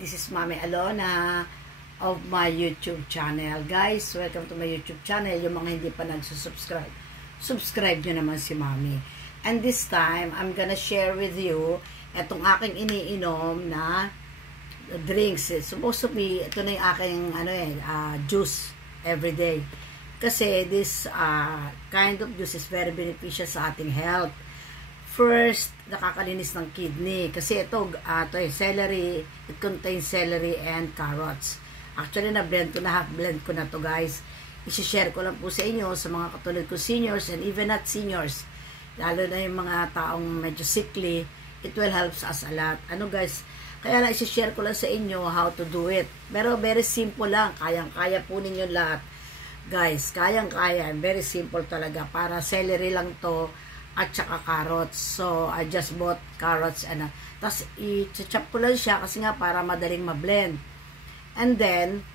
this is Mami Alona of my YouTube channel. Guys, welcome to my YouTube channel. Yung mga hindi pa nagsusubscribe, subscribe nyo naman si Mami. And this time, I'm gonna share with you etong aking iniinom na drinks. Supposed to be, ito na yung aking juice everyday. Kasi this kind of juice is very beneficial sa ating health. First, nakakalinis ng kidney. Kasi ito celery. It contains celery and carrots. Actually, na-blend ko na, half-blend ko na to guys. I-share ko lang po sa inyo, sa mga katulad ko seniors and even not seniors. Lalo na yung mga taong medyo sickly. It will help us a lot. Ano guys, kaya na i-share ko lang sa inyo how to do it. Pero very simple lang. Kayang-kaya po ninyo lahat. Guys, kayang-kaya. Very simple talaga. Para celery lang to at saka carrots. So, I just bought carrots and tapos i-chop ko lang siya kasi nga para madaling ma-blend. And then,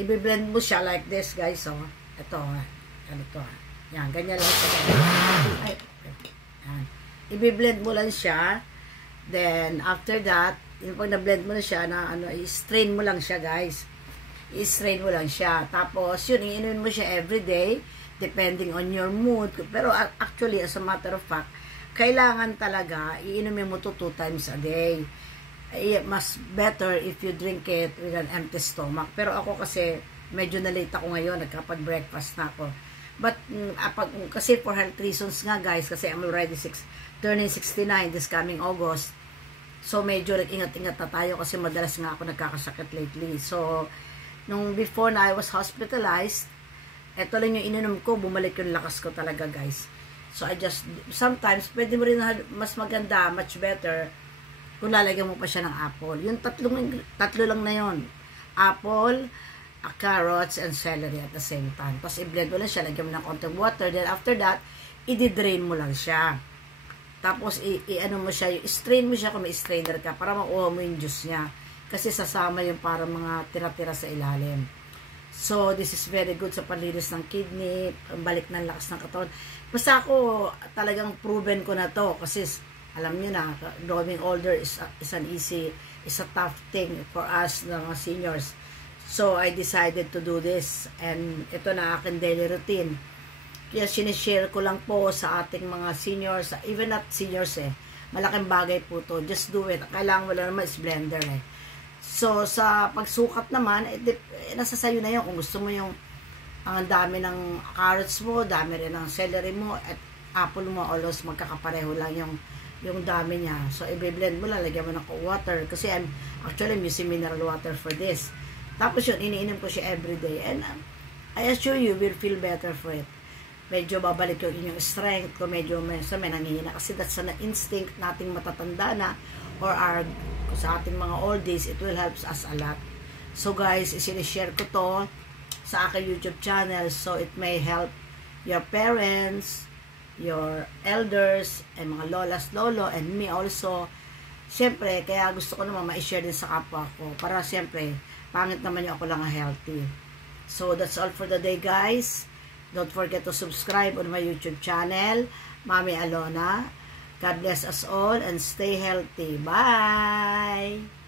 i-blend mo siya like this, guys. So, ito, ganito. Yan, ganyan lang siya. Ay, yan. I-blend mo lang siya. Then, after that, yung pag na-blend mo na siya, i-strain mo lang siya, guys. I-strain mo lang siya. Tapos, yun, iinumin mo siya everyday. Depending on your mood. Pero actually, as a matter of fact, kailangan talaga, iinumin mo to 2 times a day. Mas better if you drink it with an empty stomach. Pero ako kasi, medyo na-late ako ngayon, nagkapag-breakfast na ako. But, kasi for health reasons nga guys, kasi I'm already turning 69 this coming August. So, medyo nag-ingat-ingat na tayo kasi madalas nga ako nagkakasakit lately. So, nung before na I was hospitalized, ito lang yung ininom ko, bumalik yung lakas ko talaga guys. So I just, sometimes pwede mo rin mas maganda, much better kung lalagyan mo pa siya ng apple. Yung tatlo lang na yon, apple, carrots and celery at the same time. Tapos i-blend mo lang siya, lagyan mo ng konting water. Then after that, i-drain mo lang siya. Tapos i-ano mo siya, i-strain mo siya kung may strainer ka para makuha mo yung juice niya. Kasi sasama yung parang mga tira-tira sa ilalim. So, this is very good sa panlinis ng kidney, balik ng lakas ng katawan. Basta ako, talagang proven ko na to. Kasi, alam niyo na, growing older is a tough thing for us, mga seniors. So, I decided to do this. And, ito na aking daily routine. Kaya, sinishare ko lang po sa ating mga seniors, even not seniors Malaking bagay po to. Just do it. Kailangan mo lang naman is blender So, sa pagsukat naman, nasa sayo na yun. Kung gusto mo yung ang dami ng carrots mo, dami rin ng celery mo, at apple mo, almost magkakapareho lang yung dami niya. So, i-blend mo, lalagyan mo ng water. Kasi I'm using mineral water for this. Tapos yun, iniinom ko siya everyday. And I assure you, will feel better for it. Medyo babalik yung inyong strength kung medyo may nanghihina. Kasi that's an instinct nating matatanda na or sa ating mga old days, it will help us a lot. So guys, isinishare ko to sa aking YouTube channel so it may help your parents, your elders, and mga lolas, lolo, and me also. Siyempre, kaya gusto ko naman ma-share din sa kapwa ko para siyempre, pangit naman yung ako lang healthy. So that's all for the day guys. Don't forget to subscribe on my YouTube channel, Mami Alona. God bless us all and stay healthy. Bye!